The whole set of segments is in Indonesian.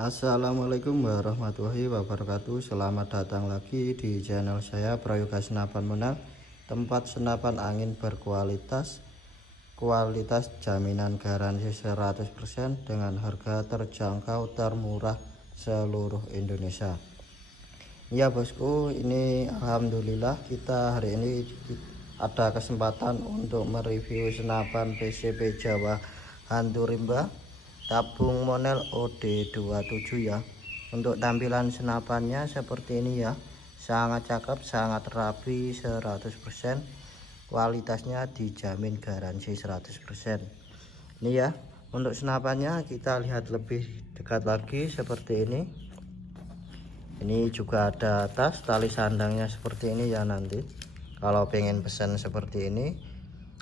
Assalamualaikum warahmatullahi wabarakatuh. Selamat datang lagi di channel saya Prayoga Senapan Monel, tempat senapan angin berkualitas, kualitas jaminan garansi 100% dengan harga terjangkau termurah seluruh Indonesia. Ya bosku, ini alhamdulillah kita hari ini ada kesempatan untuk mereview senapan PCP Jawa Hantu Rimba tabung Monel OD27 ya. Untuk tampilan senapannya seperti ini ya, sangat cakep, sangat rapi 100%, kualitasnya dijamin garansi 100%. Ini ya, untuk senapannya kita lihat lebih dekat lagi seperti ini. Ini juga ada tas, tali sandangnya seperti ini ya. Nanti kalau pengen pesan seperti ini,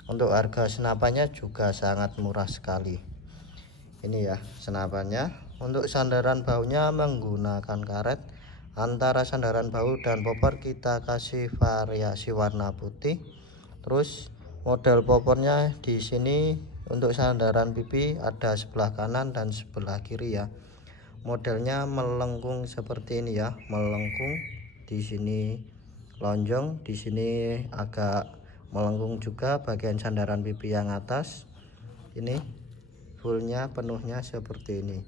untuk harga senapannya juga sangat murah sekali. Ini ya senapannya. Untuk sandaran baunya menggunakan karet. Antara sandaran bau dan popor kita kasih variasi warna putih. Terus model popornya di sini untuk sandaran pipi ada sebelah kanan dan sebelah kiri ya. Modelnya melengkung seperti ini ya, melengkung. Di sini lonjong, di sini agak melengkung juga bagian sandaran pipi yang atas. Ini fullnya penuhnya seperti ini.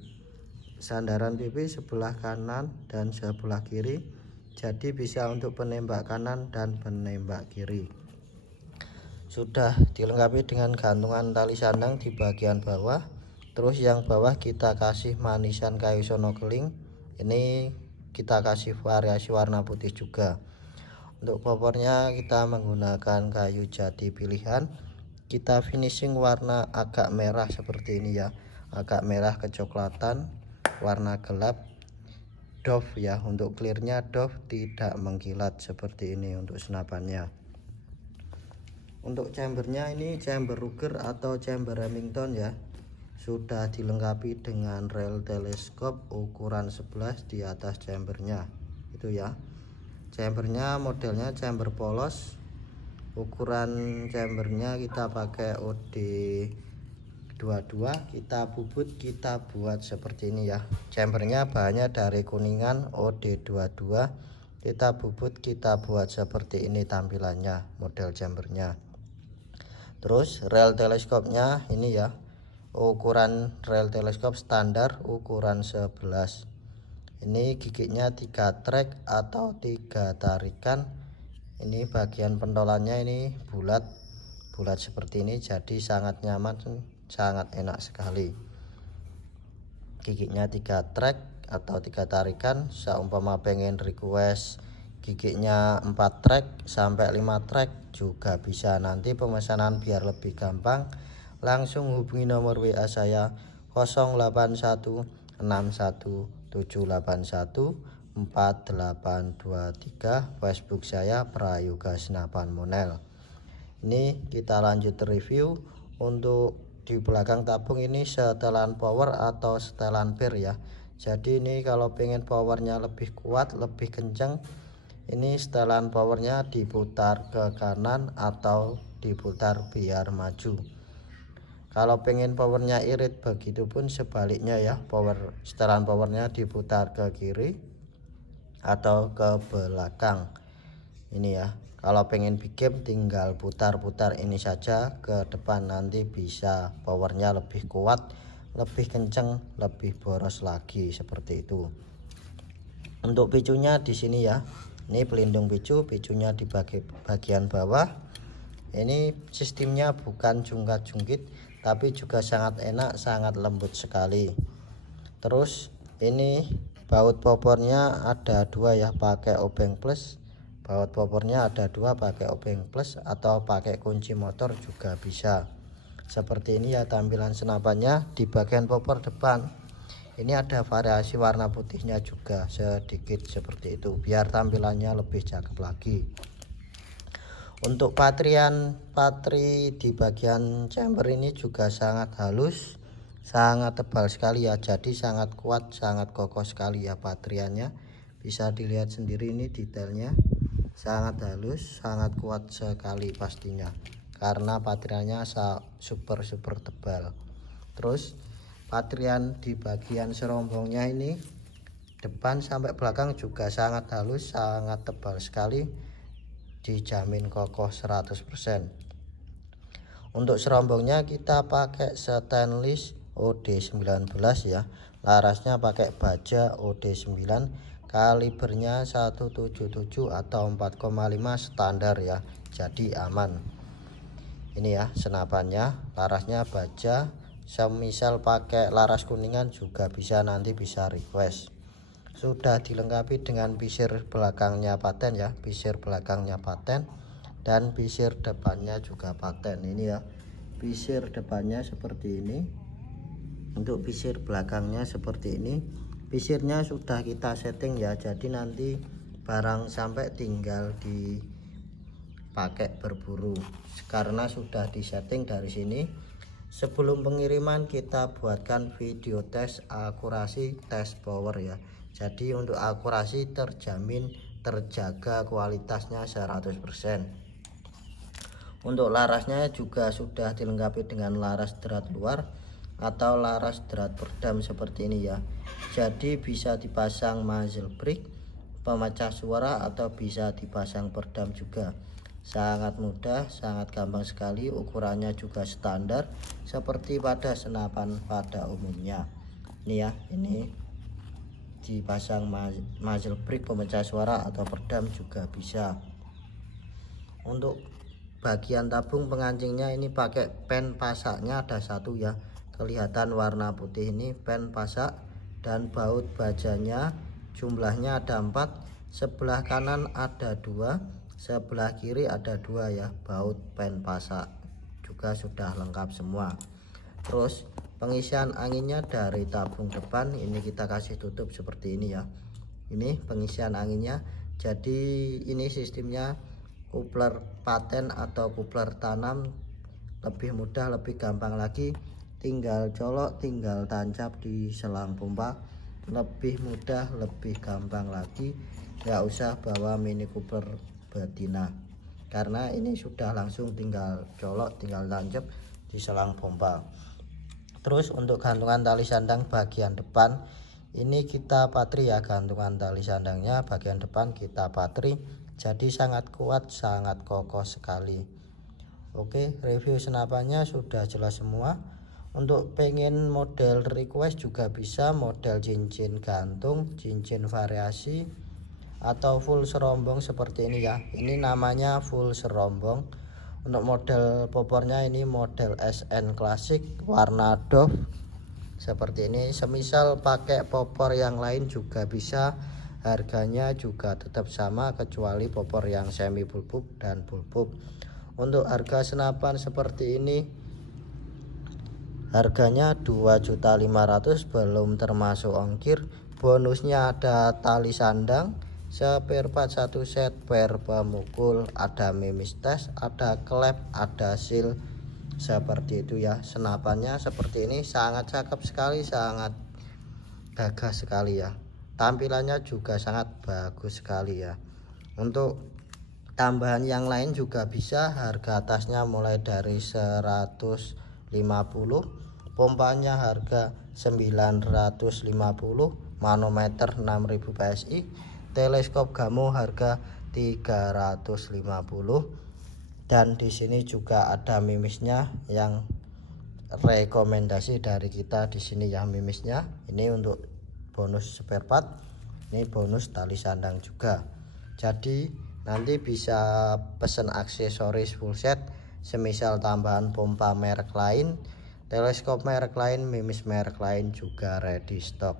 Sandaran pipi sebelah kanan dan sebelah kiri, jadi bisa untuk penembak kanan dan penembak kiri. Sudah dilengkapi dengan gantungan tali sandang di bagian bawah. Terus yang bawah kita kasih manisan kayu sono keling. Ini kita kasih variasi warna putih juga. Untuk popornya kita menggunakan kayu jati pilihan. Kita finishing warna agak merah seperti ini ya, agak merah kecoklatan, warna gelap doff ya. Untuk clearnya doff, tidak mengkilat seperti ini untuk senapannya. Untuk chambernya ini chamber Ruger atau chamber Remington ya, sudah dilengkapi dengan rel teleskop ukuran 11 di atas chambernya itu ya. Chambernya modelnya chamber polos. Ukuran chambernya kita pakai OD22, kita bubut, kita buat seperti ini ya. Chambernya bahannya dari kuningan OD22, kita bubut, kita buat seperti ini tampilannya model chambernya. Terus rel teleskopnya ini ya, ukuran rel teleskop standar ukuran 11. Ini giginya 3 trek atau 3 tarikan. Ini bagian pentolannya ini bulat seperti ini, jadi sangat nyaman, sangat enak sekali. Giginya 3 trek atau 3 tarikan. Seumpama pengen request giginya 4 trek sampai 5 trek juga bisa. Nanti pemesanan biar lebih gampang, langsung hubungi nomor WA saya 081617814823, Facebook saya Prayoga Senapan Monel. Ini kita lanjut review. Untuk di belakang tabung ini setelan power atau setelan per ya. Jadi ini kalau pengen powernya lebih kuat, lebih kencang, ini setelan powernya diputar ke kanan atau diputar biar maju. Kalau pengen powernya irit, begitupun sebaliknya ya, setelan powernya diputar ke kiri atau ke belakang. Ini ya, kalau pengen bikin tinggal putar-putar ini saja ke depan, nanti bisa powernya lebih kuat, lebih kenceng, lebih boros lagi seperti itu. Untuk picunya di sini ya, ini pelindung picunya di bagian bawah. Ini sistemnya bukan jungkat-jungkit, tapi juga sangat enak, sangat lembut sekali. Terus ini baut popornya ada 2 ya, pakai obeng plus. Baut popornya ada 2, pakai obeng plus atau pakai kunci motor juga bisa. Seperti ini ya tampilan senapannya. Di bagian popor depan ini ada variasi warna putihnya juga sedikit seperti itu, biar tampilannya lebih cakep lagi. Untuk patri di bagian chamber ini juga sangat halus, sangat tebal sekali ya, jadi sangat kuat, sangat kokoh sekali ya patriannya. Bisa dilihat sendiri ini detailnya, sangat halus, sangat kuat sekali pastinya, karena patriannya super tebal. Terus patrian di bagian serombongnya ini depan sampai belakang juga sangat halus, sangat tebal sekali, dijamin kokoh 100%. Untuk serombongnya kita pakai stainless OD19 ya, larasnya pakai baja OD9, kalibernya 177 atau 4,5 standar ya, jadi aman. Ini ya senapannya, larasnya baja, semisal pakai laras kuningan juga bisa, nanti bisa request. Sudah dilengkapi dengan pisir belakangnya paten ya, pisir belakangnya paten dan pisir depannya juga paten. Ini ya pisir depannya seperti ini, untuk pisir belakangnya seperti ini. Pisirnya sudah kita setting ya, jadi nanti barang sampai tinggal dipakai berburu karena sudah disetting dari sini. Sebelum pengiriman kita buatkan video tes akurasi, tes power ya, jadi untuk akurasi terjamin, terjaga kualitasnya 100%. Untuk larasnya juga sudah dilengkapi dengan laras drat luar atau laras drat peredam seperti ini ya, jadi bisa dipasang muzzle brake, pemecah suara, atau bisa dipasang peredam juga. Sangat mudah, sangat gampang sekali, ukurannya juga standar seperti pada senapan pada umumnya. Ini ya, ini dipasang muzzle brake, pemecah suara, atau peredam juga bisa. Untuk bagian tabung pengancingnya ini pakai pen pasaknya ada satu ya, kelihatan warna putih ini pen pasak, dan baut bajanya jumlahnya ada 4, sebelah kanan ada 2, sebelah kiri ada 2 ya, baut pen pasak juga sudah lengkap semua. Terus pengisian anginnya dari tabung depan ini kita kasih tutup seperti ini ya, ini pengisian anginnya. Jadi ini sistemnya kupler paten atau kupler tanam, lebih mudah, lebih gampang lagi, tinggal colok, tinggal tancap di selang pompa, lebih mudah, lebih gampang lagi, nggak usah bawa mini kupler betina karena ini sudah langsung tinggal colok, tinggal tancap di selang pompa. Terus untuk gantungan tali sandang bagian depan ini kita patri ya, gantungan tali sandangnya bagian depan kita patri, jadi sangat kuat, sangat kokoh sekali. Oke, review senapannya sudah jelas semua. Untuk pengen model request juga bisa, model cincin gantung, cincin variasi, atau full serombong seperti ini ya, ini namanya full serombong. Untuk model popornya ini model SN klasik warna doff seperti ini, semisal pakai popor yang lain juga bisa, harganya juga tetap sama kecuali popor yang semi bulbub dan bulbub. Untuk harga senapan seperti ini harganya 2.500.000 belum termasuk ongkir. Bonusnya ada tali sandang, spare part 1 set, per pemukul, ada mimis tes, ada klep, ada seal seperti itu ya. Senapannya seperti ini, sangat cakep sekali, sangat gagah sekali ya, tampilannya juga sangat bagus sekali ya. Untuk tambahan yang lain juga bisa, harga atasnya mulai dari 150, pompanya harga 950, manometer 6000 PSI, teleskop Gamo harga 350, dan di sini juga ada mimisnya yang rekomendasi dari kita di sini ya, mimisnya ini untuk bonus spare part, ini bonus tali sandang juga. Jadi nanti bisa pesen aksesoris full set, semisal tambahan pompa merek lain, teleskop merek lain, mimis merek lain juga ready stock.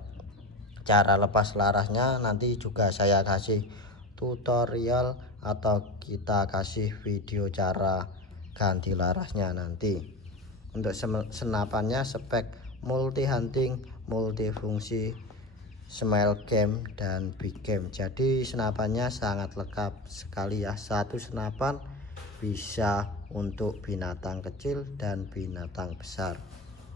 Cara lepas larasnya nanti juga saya kasih tutorial atau kita kasih video cara ganti larasnya nanti. Untuk senapannya spek multi hunting, multifungsi, smile cam, dan big cam, jadi senapannya sangat lengkap sekali ya. Satu senapan bisa untuk binatang kecil dan binatang besar.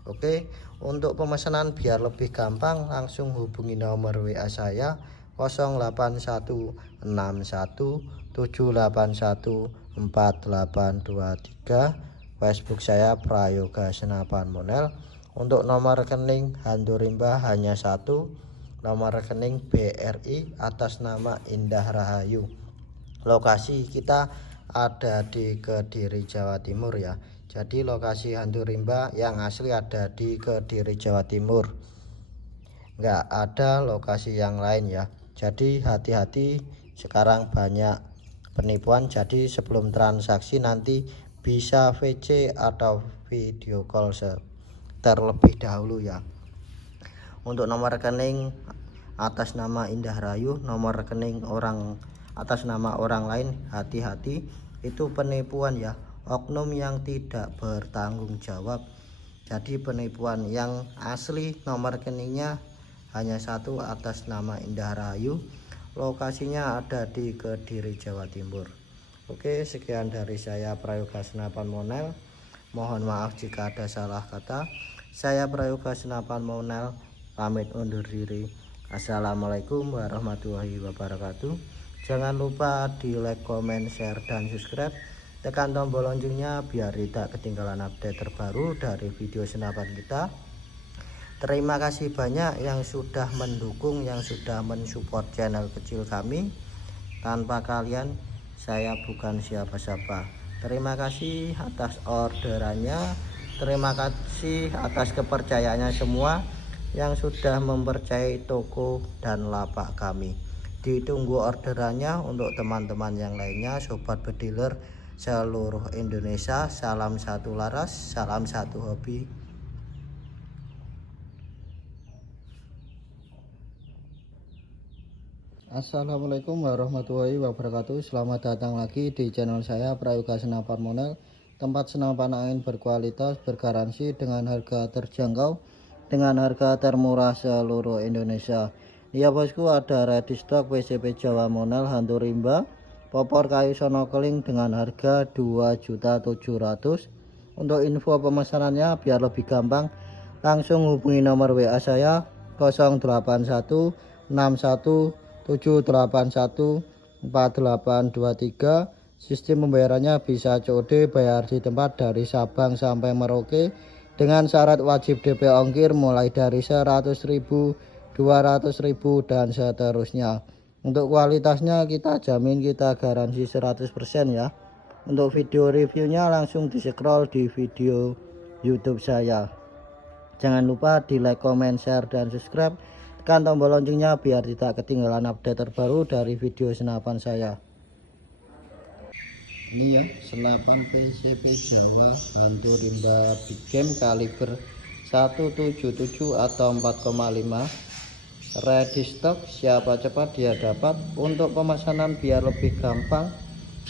Oke, untuk pemesanan biar lebih gampang langsung hubungi nomor WA saya 081617814823, Facebook saya Prayoga Senapan Monel, Untuk nomor rekening Hantu Rimba hanya satu, nomor rekening BRI atas nama Indah Rahayu. Lokasi kita ada di Kediri, Jawa Timur ya. Jadi lokasi Hantu Rimba yang asli ada di Kediri, Jawa Timur. Nggak ada lokasi yang lain ya. Jadi hati-hati, sekarang banyak penipuan. Jadi sebelum transaksi nanti bisa VC atau video call terlebih dahulu ya. Untuk nomor rekening atas nama Indah Rahayu, nomor rekening atas nama orang lain, hati-hati, itu penipuan ya, oknum yang tidak bertanggung jawab. Jadi penipuan yang asli nomor rekeningnya hanya satu atas nama Indah Rahayu, lokasinya ada di Kediri, Jawa Timur. Oke, sekian dari saya Prayoga Senapan Monel. Mohon maaf jika ada salah kata. Saya Prayoga Senapan Monel pamit undur diri. Assalamualaikum warahmatullahi wabarakatuh. Jangan lupa di like, comment, share, dan subscribe. Tekan tombol loncengnya biar tidak ketinggalan update terbaru dari video senapan kita. Terima kasih banyak yang sudah mendukung, yang sudah mensupport channel kecil kami. Tanpa kalian saya bukan siapa-siapa. Terima kasih atas orderannya. Terima kasih atas kepercayaannya semua yang sudah mempercayai toko dan lapak kami. Ditunggu orderannya untuk teman-teman yang lainnya, sobat bediler seluruh Indonesia. Salam satu laras, salam satu hobi. Assalamualaikum warahmatullahi wabarakatuh. Selamat datang lagi di channel saya Prayoga Senapan Monel, tempat senapan angin berkualitas, bergaransi dengan harga terjangkau, dengan harga termurah seluruh Indonesia. Ya bosku, ada ready stock WCP Jawa Monel Hantu Rimba popor kayu sonokeling dengan harga 2.700.000. Untuk info pemesanannya biar lebih gampang, langsung hubungi nomor WA saya 081 61 781 4823. Sistem pembayarannya bisa COD, bayar di tempat dari Sabang sampai Merauke, dengan syarat wajib DP ongkir mulai dari 100.000, 200.000 dan seterusnya. Untuk kualitasnya kita jamin, kita garansi 100% ya. Untuk video reviewnya langsung di scroll di video YouTube saya. Jangan lupa di like, comment, share, dan subscribe. Tekan tombol loncengnya biar tidak ketinggalan update terbaru dari video senapan saya. Ini ya, senapan PCP Jawa Hantu Rimba Big Game kaliber 177 atau 4,5. Ready stock, siapa cepat dia dapat. Untuk pemesanan biar lebih gampang,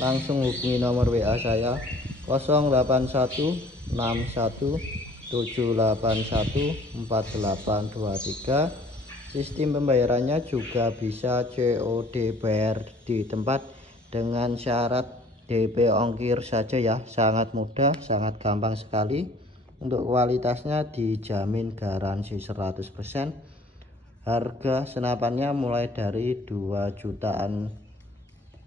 langsung hubungi nomor WA saya 081 61 781 4823. Sistem pembayarannya juga bisa COD, bayar di tempat dengan syarat DP ongkir saja ya. Sangat mudah, sangat gampang sekali. Untuk kualitasnya dijamin garansi 100%. Harga senapannya mulai dari 2 jutaan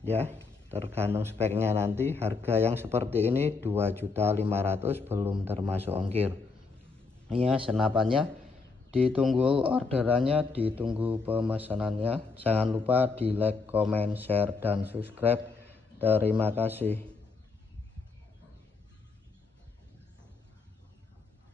ya, tergantung speknya nanti. Harga yang seperti ini 2.500.000 belum termasuk ongkir. Ini ya senapannya. Ditunggu orderannya, ditunggu pemesanannya. Jangan lupa di like, comment, share, dan subscribe. Terima kasih.